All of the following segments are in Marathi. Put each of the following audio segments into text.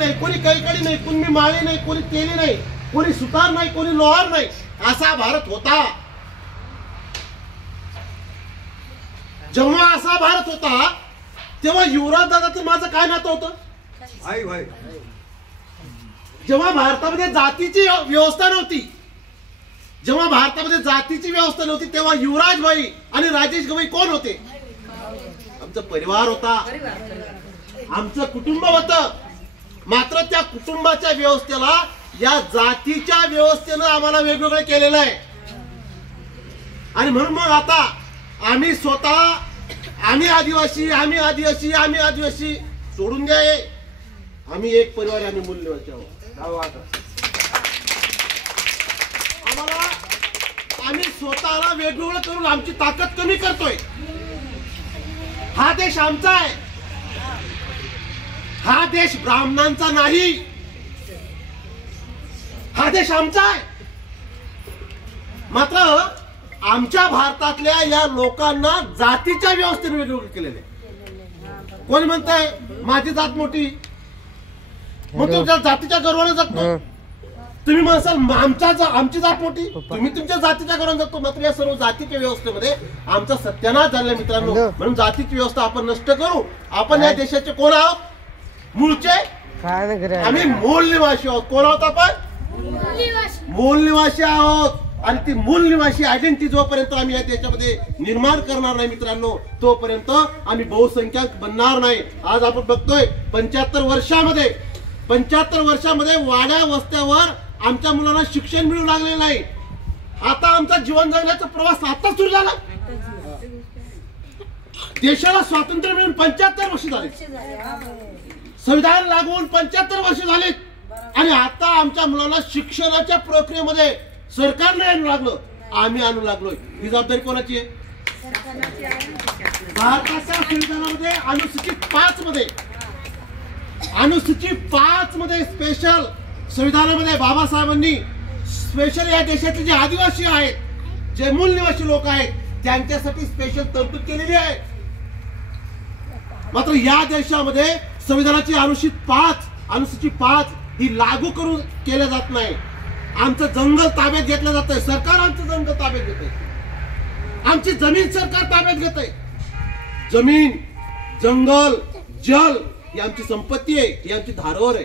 नाही, कोणी कैकडी नाही, कोणी माळी नाही, कोणी तेली नाही, कोणी सुतार नाही, कोणी लोहार नाही, असा भारत होता. जेव्हा असा भारत होता तेव्हा युवराज दादाचं माझं काय नातं होतं? जेव्हा भारतामध्ये जातीची व्यवस्था नव्हती, जेव्हा भारतामध्ये जातीची व्यवस्था नव्हती तेव्हा युवराज भाई आणि राजेश गवई कोण होते? आमचा परिवार होता, आमचं कुटुंब होतं. मात्र त्या कुटुंबाच्या व्यवस्थेला या जातीच्या व्यवस्थेनं आम्हाला वेगवेगळं केलेलं आहे. आणि म्हणून मग आता आम्ही स्वतः आम्ही आदिवासी, आम्ही आदिवासी, आम्ही आदिवासी सोडून द्या. आम्ही एक परिवार, आम्ही मूल्यवान आहोत. आम्हाला आम्ही स्वतःला वेगवेगळं करून आमची ताकद कमी करतोय. हा देश आमचा आहे, हा देश ब्राह्मणांचा नाही, हा देश आमचा आहे. मात्र आमच्या भारतातल्या या लोकांना जातीच्या व्यवस्थेने वेगवेगळे केलेले. कोण म्हणताय माझी जात मोठी, मग तुमच्या जातीच्या गर्वाने जगतो. तुम्ही म्हणसाल आमची जात मोठी, तुम्ही तुमच्या जातीच्या गर्वाने जगतो. मात्र या सर्व जातीच्या व्यवस्थेमध्ये आमचा सत्यानाश झाला मित्रांनो. म्हणून जातीची व्यवस्था आपण नष्ट करू. आपण या देशाचे कोण आहोत? मूळचे आम्ही मूळ निवासी आहोत. कोण आहोत आपण? मूळ निवासी आहोत. आणि ती मूळ निवासी आयडेंटिटी जोपर्यंत आम्ही या देशामध्ये निर्माण करणार नाही मित्रांनो, तोपर्यंत आम्ही बहुसंख्याक बनणार नाही. आज आपण बघतोय 75 वर्षामध्ये वाड्या वस्त्यावर आमच्या मुलांना शिक्षण मिळू लागले नाही. आता आमचा जीवन जगण्याचा प्रवास आता सुरू झाला. देशाला स्वातंत्र्य मिळून 75 वर्ष झाले, संविधान लागून 75 वर्ष झाले. आणि आता आमच्या मुलांना शिक्षणाच्या प्रक्रियेमध्ये सरकारने आणू लागलं, आम्ही आणू लागलोय. ही जबाबदारी कोणाची आहे? भारताच्या संविधानामध्ये अनुसूची 5 मध्ये स्पेशल संविधानामध्ये बाबासाहेबांनी स्पेशल या देशातले जे आदिवासी आहेत, जे मूळ निवासी लोक आहेत, त्यांच्यासाठी स्पेशल तरतूद केलेली आहे. मात्र या देशामध्ये संविधानाची अनुसूची 5 ही लागू करून केल्या जात नाही. आमचं जंगल ताब्यात घेतलं जात आहे, सरकार आमचं जंगल ताब्यात घेत आहे, आमची जमीन सरकार ताब्यात घेत आहे. जमीन, जंगल, जल ही आमची संपत्ती आहे, ही आमची धारवर आहे.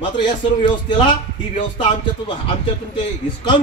मात्र या सर्व व्यवस्थेला ही व्यवस्था आमच्यातून ते हिसकावून